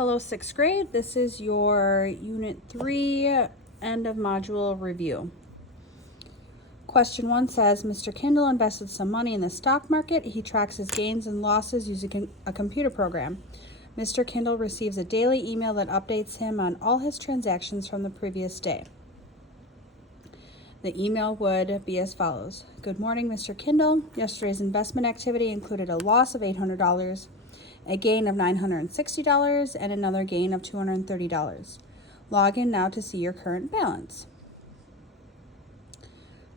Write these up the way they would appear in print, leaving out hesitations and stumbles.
Hello, 6th grade. This is your Unit 3 end of module review. Question 1 says, Mr. Kindle invested some money in the stock market. He tracks his gains and losses using a computer program. Mr. Kindle receives a daily email that updates him on all his transactions from the previous day. The email would be as follows. Good morning, Mr. Kindle. Yesterday's investment activity included a loss of $800, a gain of $960, and another gain of $230. Log in now to see your current balance.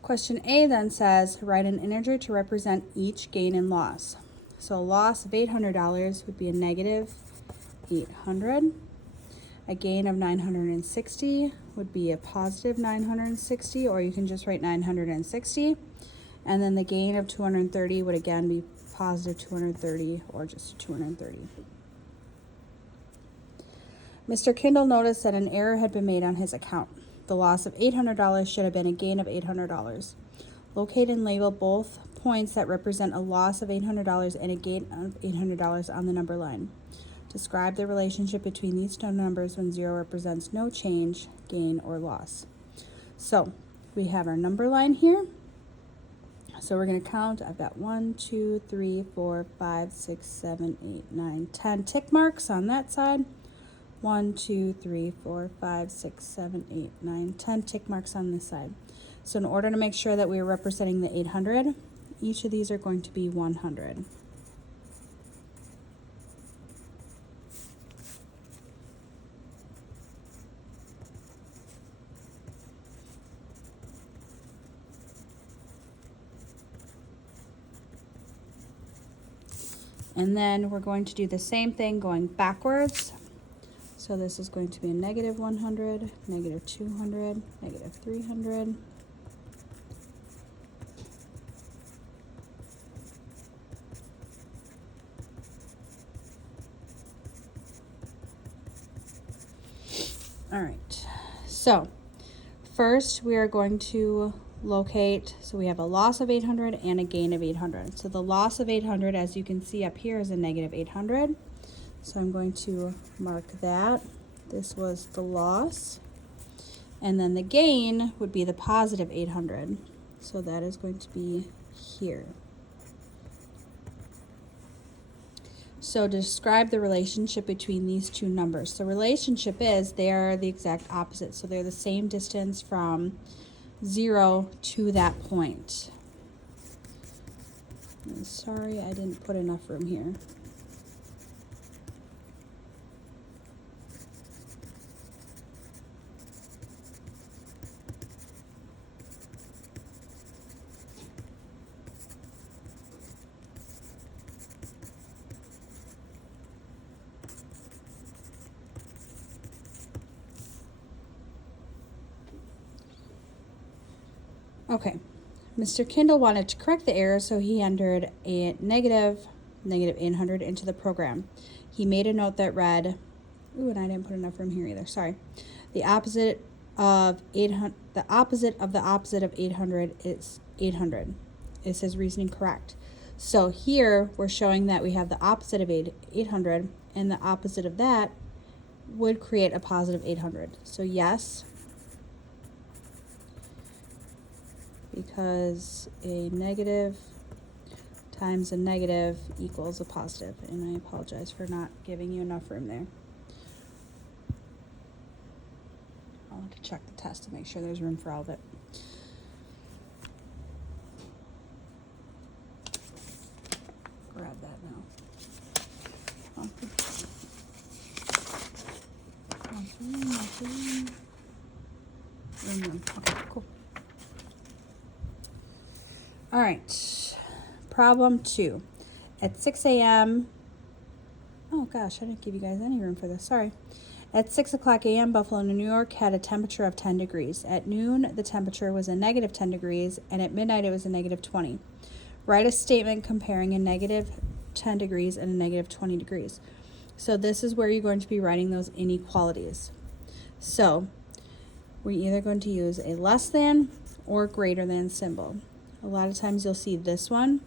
Question A then says, write an integer to represent each gain and loss. So a loss of $800 would be a negative 800. A gain of 960 would be a positive 960, or you can just write 960. And then the gain of 230 would again be positive 230 or just 230. Mr. Kindle noticed that an error had been made on his account. The loss of $800 should have been a gain of $800. Locate and label both points that represent a loss of $800 and a gain of $800 on the number line. Describe the relationship between these two numbers when 0 represents no change, gain, or loss. So we have our number line here. So we're going to count. I've got 1, 2, 3, 4, 5, 6, 7, 8, 9, 10 tick marks on that side. 1, 2, 3, 4, 5, 6, 7, 8, 9, 10 tick marks on this side. So in order to make sure that we're representing the 800, each of these are going to be 100. And then we're going to do the same thing going backwards. So this is going to be a negative 100, negative 200, negative 300. All right, so first we are going to locate, so we have a loss of 800 and a gain of 800. So the loss of 800, as you can see up here, is a negative 800. So I'm going to mark that. This was the loss. And then the gain would be the positive 800. So that is going to be here. So to describe the relationship between these two numbers. The relationship is they are the exact opposite. So they're the same distance from 0 to that point. I'm sorry, I didn't put enough room here. Okay, Mr. Kindle wanted to correct the error, so he entered a negative 800 into the program. He made a note that read, ooh, and I didn't put enough room here either, sorry. The opposite of 800, the opposite of 800 is 800. Is his reasoning correct? So here we're showing that we have the opposite of 800, and the opposite of that would create a positive 800. So yes, because a negative times a negative equals a positive. And I apologize for not giving you enough room there. I'll have to check the test to make sure there's room for all of it. Grab that now. Okay, cool. All right, problem 2. At 6 a.m., oh gosh, I didn't give you guys any room for this, sorry. At 6 o'clock a.m., Buffalo, New York had a temperature of 10 degrees. At noon, the temperature was a negative 10 degrees, and at midnight, it was a negative 20. Write a statement comparing a negative 10 degrees and a negative 20 degrees. So this is where you're going to be writing those inequalities. So we're either going to use a less than or greater than symbol. A lot of times you'll see this one.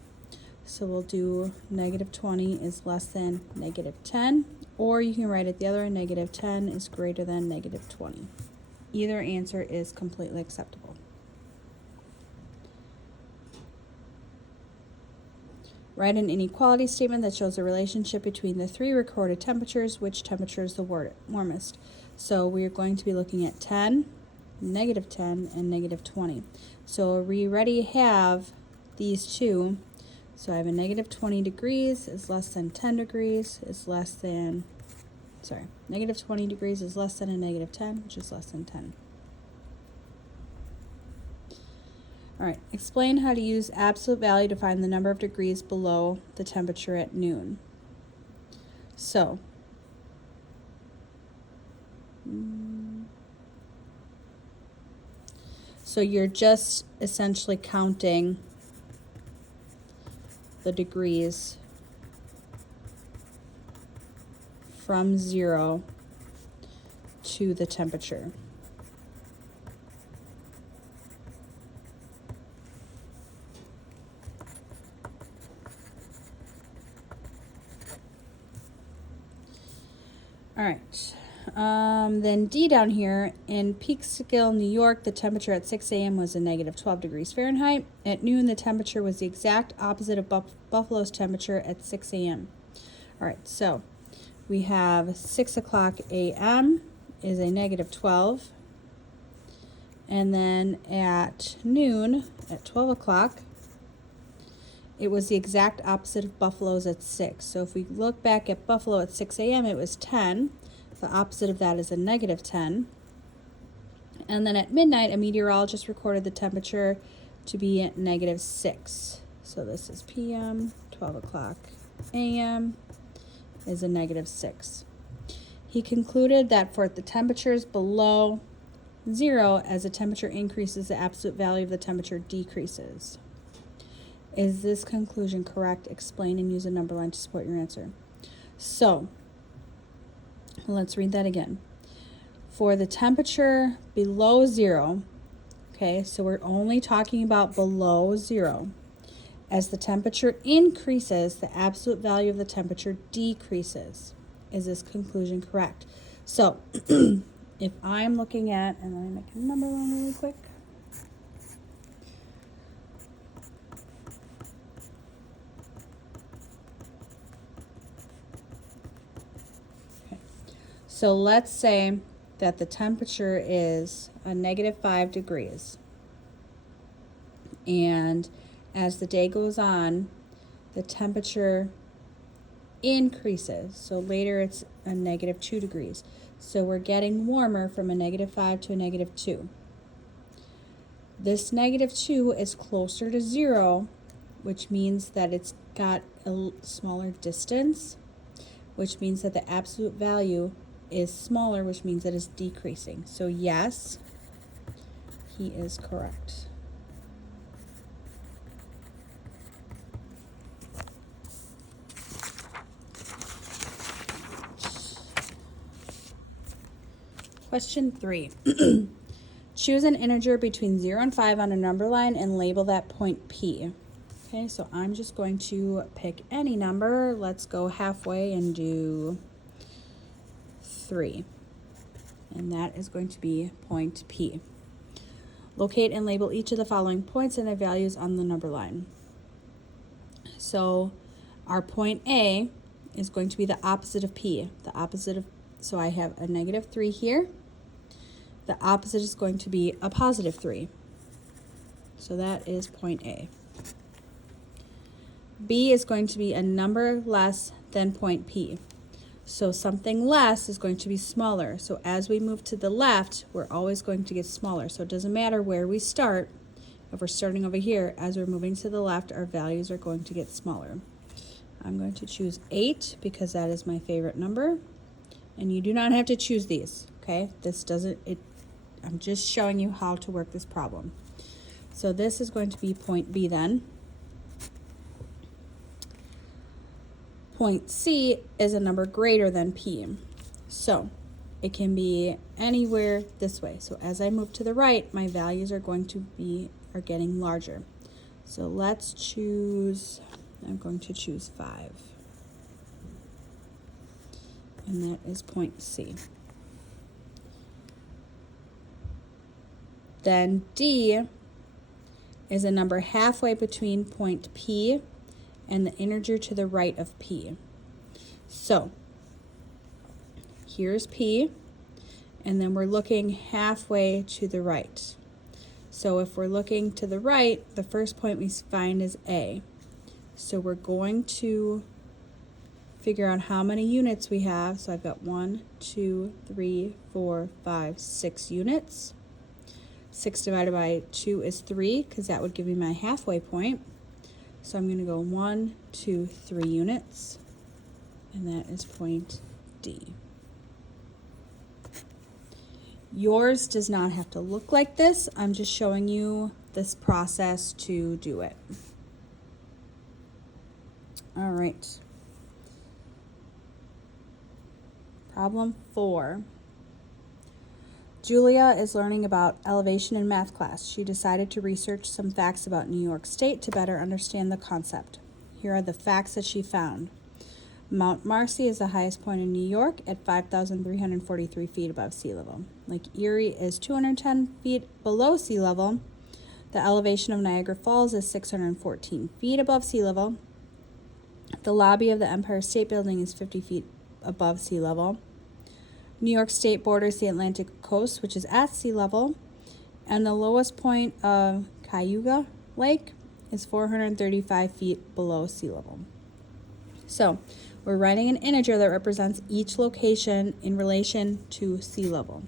So we'll do negative 20 is less than negative 10, or you can write it the other way, negative 10 is greater than negative 20. Either answer is completely acceptable. Write an inequality statement that shows the relationship between the three recorded temperatures. Which temperature is the warmest? So we're going to be looking at 10, negative 10, and negative 20. So we already have these two. So I have a negative 20 degrees is less than 10 degrees is less than, negative 20 degrees is less than a negative 10, which is less than 10. All right, explain how to use absolute value to find the number of degrees below the temperature at noon. So, you're just essentially counting the degrees from 0 to the temperature. All right. Then D down here, in Peekskill, New York, the temperature at 6 a.m. was a negative 12 degrees Fahrenheit. At noon, the temperature was the exact opposite of Buffalo's temperature at 6 a.m. All right, so we have 6 o'clock a.m. is a negative 12. And then at noon, at 12 o'clock, it was the exact opposite of Buffalo's at 6. So if we look back at Buffalo at 6 a.m., it was 10. The opposite of that is a negative 10. And then at midnight, a meteorologist recorded the temperature to be at negative 6. So this is p.m., 12 o'clock a.m. is a negative 6. He concluded that for the temperatures below 0, as the temperature increases, the absolute value of the temperature decreases. Is this conclusion correct? Explain and use a number line to support your answer. So, let's read that again. For the temperature below 0, okay, so we're only talking about below 0. As the temperature increases, the absolute value of the temperature decreases. Is this conclusion correct? So, if I'm looking at, and let me make a number line really quick. So let's say that the temperature is a negative 5 degrees. And as the day goes on, the temperature increases. So later it's a negative 2 degrees. So we're getting warmer from a negative 5 to a negative 2. This negative 2 is closer to 0, which means that it's got a smaller distance, which means that the absolute value is smaller, which means that it's decreasing. So yes, he is correct. Question 3. Choose an integer between 0 and 5 on a number line and label that point P. Okay, so I'm just going to pick any number. Let's go halfway and do 3. And that is going to be point P. Locate and label each of the following points and their values on the number line. So our point A is going to be the opposite of P. So I have a negative 3 here. The opposite is going to be a positive 3. So that is point A. B is going to be a number less than point P. So something less is going to be smaller. So as we move to the left, we're always going to get smaller. So it doesn't matter where we start. If we're starting over here, as we're moving to the left, our values are going to get smaller. I'm going to choose 8 because that is my favorite number. And you do not have to choose these, okay? I'm just showing you how to work this problem. So this is going to be point B then. Point C is a number greater than P. So it can be anywhere this way. So as I move to the right, my values are getting larger. So let's choose I'm going to choose 5. And that is point C. Then D is a number halfway between point P and the integer to the right of P. So here's P, and then we're looking halfway to the right. So if we're looking to the right, the first point we find is A. So we're going to figure out how many units we have. So I've got 1, 2, 3, 4, 5, 6 units. 6 divided by 2 is 3, because that would give me my halfway point. So I'm going to go 1, 2, 3 units, and that is point D. Yours does not have to look like this. I'm just showing you this process to do it. All right. Problem 4. Julia is learning about elevation in math class. She decided to research some facts about New York State to better understand the concept. Here are the facts that she found. Mount Marcy is the highest point in New York at 5,343 feet above sea level. Lake Erie is 210 feet below sea level. The elevation of Niagara Falls is 614 feet above sea level. The lobby of the Empire State Building is 50 feet above sea level. New York State borders the Atlantic coast, which is at sea level, and the lowest point of Cayuga Lake is 435 feet below sea level. So we're writing an integer that represents each location in relation to sea level.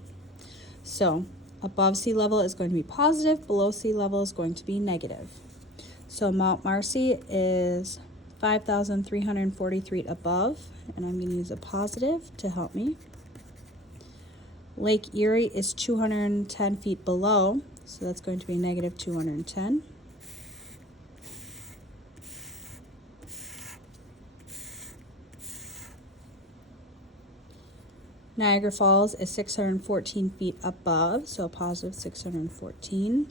So above sea level is going to be positive, below sea level is going to be negative. So Mount Marcy is 5,343 feet above, and I'm going to use a positive to help me. Lake Erie is 210 feet below, so that's going to be negative 210. Niagara Falls is 614 feet above, so a positive 614.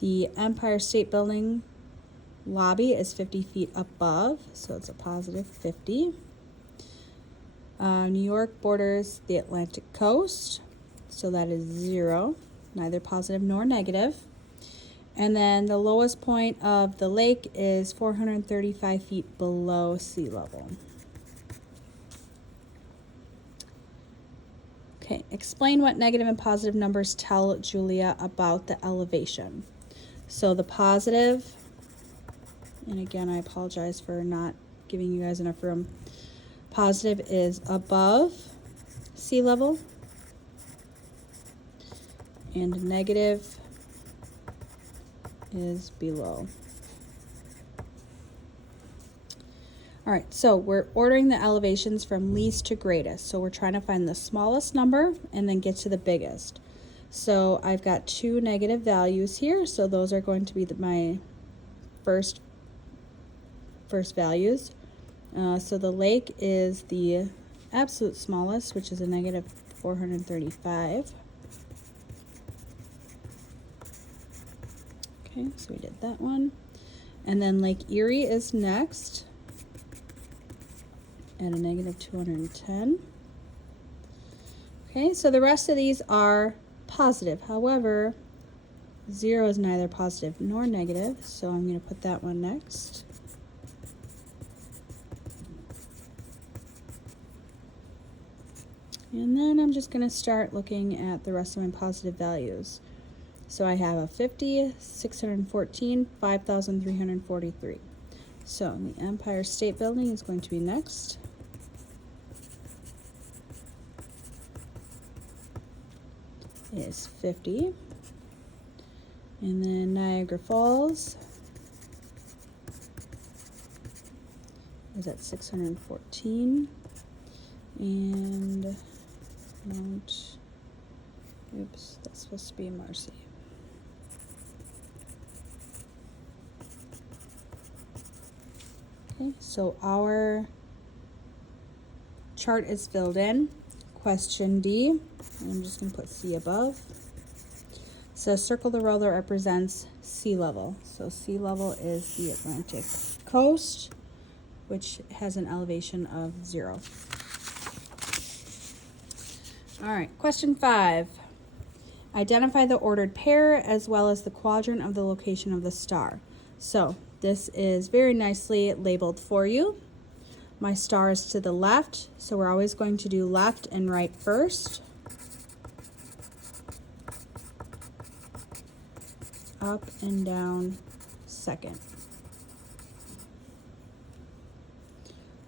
The Empire State Building lobby is 50 feet above, so it's a positive 50. New York borders the Atlantic coast, so that is 0, neither positive nor negative. And then the lowest point of the lake is 435 feet below sea level. Okay, explain what negative and positive numbers tell Julia about the elevation. So the positive, and again, I apologize for not giving you guys enough room. Positive is above sea level, and negative is below. All right, so we're ordering the elevations from least to greatest. So we're trying to find the smallest number and then get to the biggest. So I've got 2 negative values here, so those are going to be my first values. So the lake is the absolute smallest, which is a negative 435. Okay, so we did that one. And then Lake Erie is next at a negative 210. Okay, so the rest of these are positive. However, 0 is neither positive nor negative, so I'm going to put that one next. And then I'm just going to start looking at the rest of my positive values. So I have a 50, 614, 5,343. So the Empire State Building is going to be next. Is 50. And then Niagara Falls is at 614. And Mount, oops, that's supposed to be Marcy. Okay, so our chart is filled in. Question D, I'm just going to put C above. says circle the row that represents sea level. So sea level is the Atlantic coast, which has an elevation of 0. All right, question 5. Identify the ordered pair as well as the quadrant of the location of the star. So this is very nicely labeled for you. My star is to the left, so we're always going to do left and right first. Up and down second.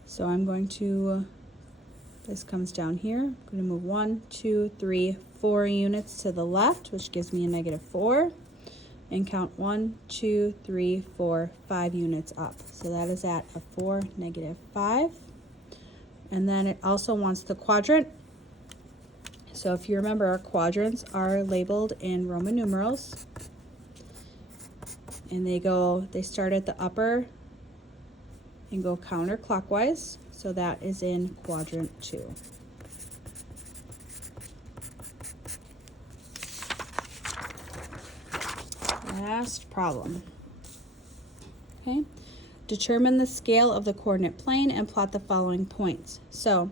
So I'm going to, this comes down here. I'm going to move 1, 2, 3, 4 units to the left, which gives me a -4. And count 1, 2, 3, 4, 5 units up. So that is at a 4, -5. And then it also wants the quadrant. So if you remember, our quadrants are labeled in Roman numerals. And they start at the upper and go counterclockwise. So that is in quadrant 2. Last problem. Okay. Determine the scale of the coordinate plane and plot the following points. So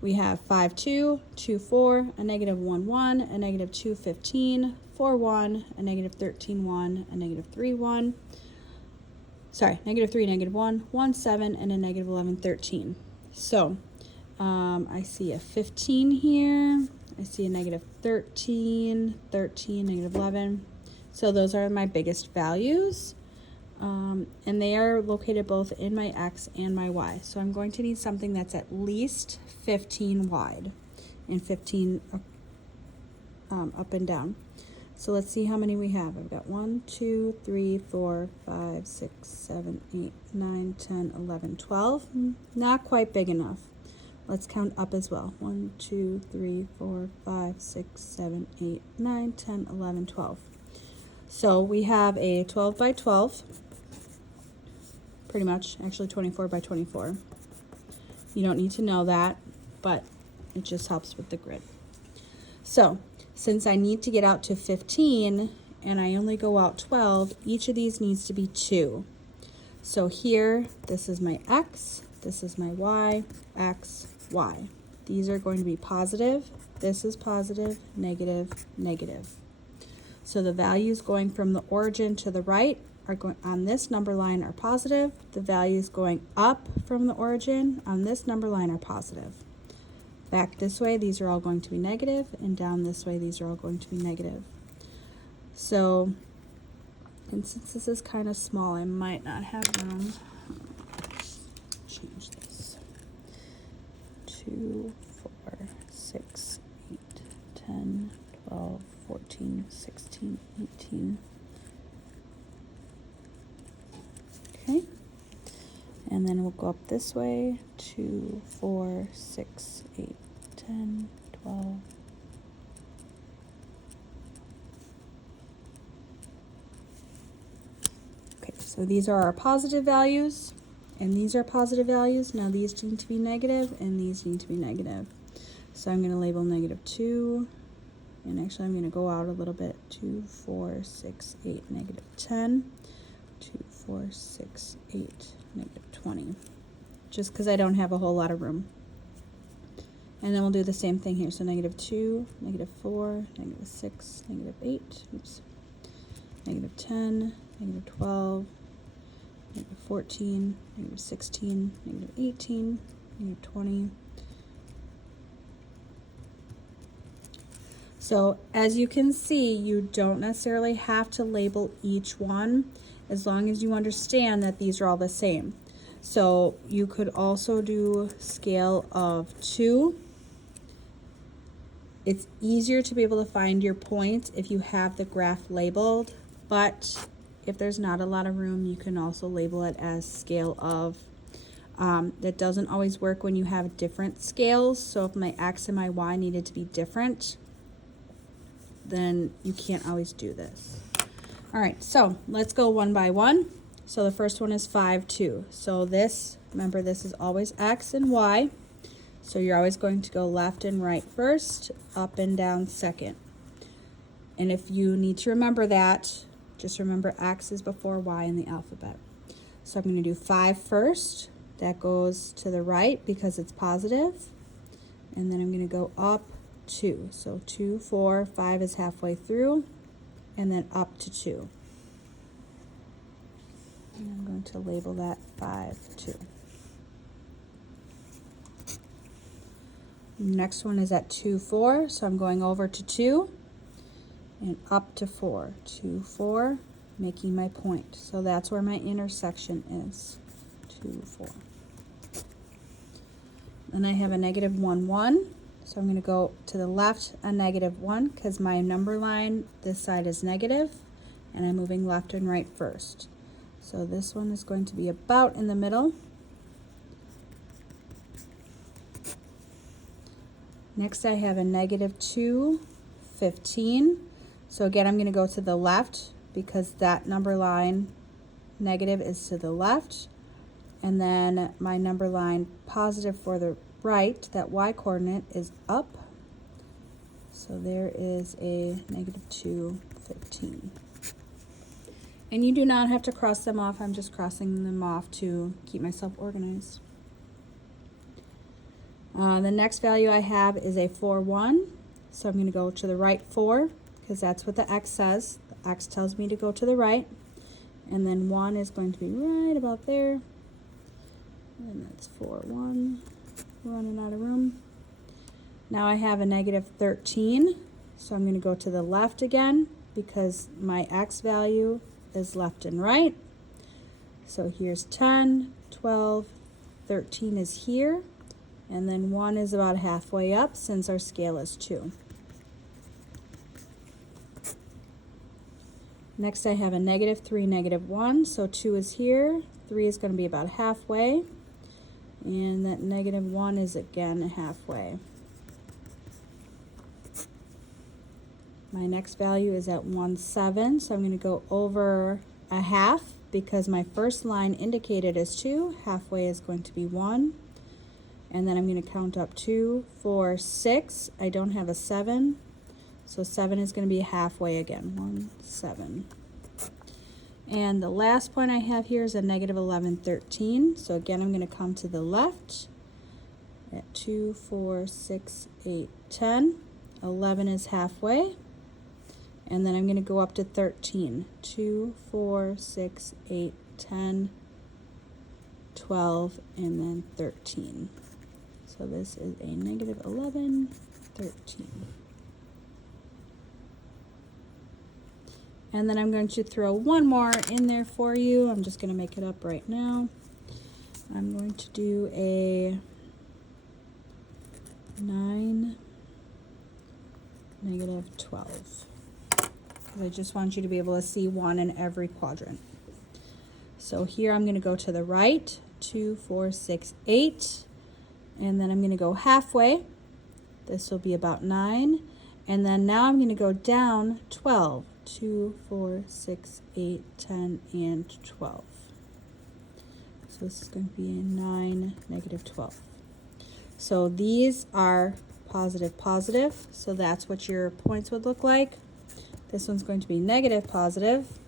we have 5, 2, 2, 4, a -1, 1, a -2, 15, 4, 1, a -13, 1, a -3, 1. Sorry, -3, -1, 1, 7, and a -11, 13. So I see a 15 here. I see a -13, 13, -11. So those are my biggest values. And they are located both in my X and my Y. So I'm going to need something that's at least 15 wide and 15 up and down. So let's see how many we have. I've got 1, 2, 3, 4, 5, 6, 7, 8, 9, 10, 11, 12. Not quite big enough. Let's count up as well. 1, 2, 3, 4, 5, 6, 7, 8, 9, 10, 11, 12. So we have a 12 by 12. Pretty much, actually 24 by 24. You don't need to know that, but it just helps with the grid. So since I need to get out to 15 and I only go out 12, each of these needs to be 2. So here, this is my X, this is my Y, X, Y. These are going to be positive. This is positive, negative, negative. So the values going from the origin to the right are going on this number line are positive. The values going up from the origin on this number line are positive. Back this way, these are all going to be negative, and down this way, these are all going to be negative. So, and since this is kind of small, I might not have room. Change this. 2, 4, 6, 8, 10, 12, 14, 16, 18. Okay. And then we'll go up this way. 2, 4, 6, 8, 10, 12. Okay, so these are our positive values, and these are positive values. Now these need to be negative, and these need to be negative. So I'm going to label -2. And actually, I'm going to go out a little bit. 2, 4, 6, 8, -10. 2, 4, 6, 8, -20. Just because I don't have a whole lot of room. And then we'll do the same thing here. So -2, -4, -6, -8. Oops. -10, -12, -14, -16, -18, -20. So as you can see, you don't necessarily have to label each one as long as you understand that these are all the same. So you could also do scale of 2. It's easier to be able to find your point if you have the graph labeled, but if there's not a lot of room, you can also label it as scale of. That doesn't always work when you have different scales. So if my X and my Y needed to be different, then you can't always do this. All right, so let's go one by one. So the first one is 5, 2. So this, remember, this is always X and Y. So you're always going to go left and right first, up and down second. And if you need to remember that, just remember X is before Y in the alphabet. So I'm going to do 5 first. That goes to the right because it's positive. And then I'm going to go up 2. So 2, 4, 5 is halfway through, and then up to 2. And I'm going to label that 5, 2. Next one is at 2, 4. So I'm going over to 2 and up to 4. 2, 4, making my point. So that's where my intersection is. 2, 4. Then I have a negative 1, 1. So I'm going to go to the left a negative 1 because my number line, this side is negative, and I'm moving left and right first. So this one is going to be about in the middle. Next I have a negative 2, 15. So again, I'm going to go to the left because that number line negative is to the left. And then my number line positive for the right, that y coordinate, is up. So there is a negative 2, 15. And you do not have to cross them off. I'm just crossing them off to keep myself organized. The next value I have is a 4, 1. So I'm going to go to the right 4 because that's what the X says. The X tells me to go to the right. And then 1 is going to be right about there. And that's 4, 1. Running out of room. Now I have a negative 13. So I'm going to go to the left again because my X value is left and right. So here's 10, 12, 13 is here. And then 1 is about halfway up since our scale is 2. Next I have a negative 3, negative 1. So 2 is here. 3 is going to be about halfway. And that negative 1 is again halfway. My next value is at 1, 7. So I'm going to go over a half because my first line indicated as 2. Halfway is going to be 1. And then I'm going to count up 2, 4, 6. I don't have a 7. So 7 is going to be halfway again. 1, 7. And the last point I have here is a negative 11, 13. So again, I'm going to come to the left at 2, 4, 6, 8, 10. 11 is halfway. And then I'm going to go up to 13. 2, 4, 6, 8, 10, 12, and then 13. So this is a negative 11, 13. And then I'm going to throw one more in there for you. I'm just going to make it up right now. I'm going to do a 9, negative 12. Because I just want you to be able to see 1 in every quadrant. So here I'm going to go to the right, 2, 4, 6, 8. And then I'm going to go halfway. This will be about 9. And then now I'm going to go down 12. 2, 4, 6, 8, 10, and 12. So this is going to be a 9, negative 12. So these are positive, positive. So that's what your points would look like. This one's going to be negative, positive.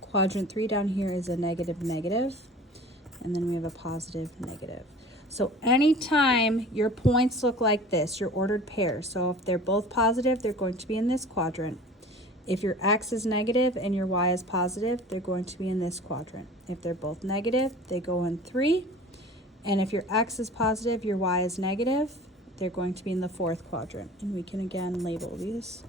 Quadrant 3 down here is a negative, negative. And then we have a positive, negative. So anytime your points look like this, your ordered pairs. So if they're both positive, they're going to be in this quadrant. If your X is negative and your Y is positive, they're going to be in this quadrant. If they're both negative, they go in 3. And if your X is positive, your Y is negative, they're going to be in the 4th quadrant. And we can again label these.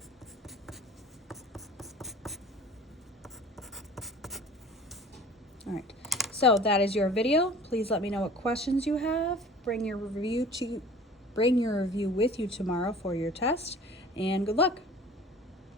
All right, so that is your video. Please let me know what questions you have. Bring your review with you tomorrow for your test, and good luck.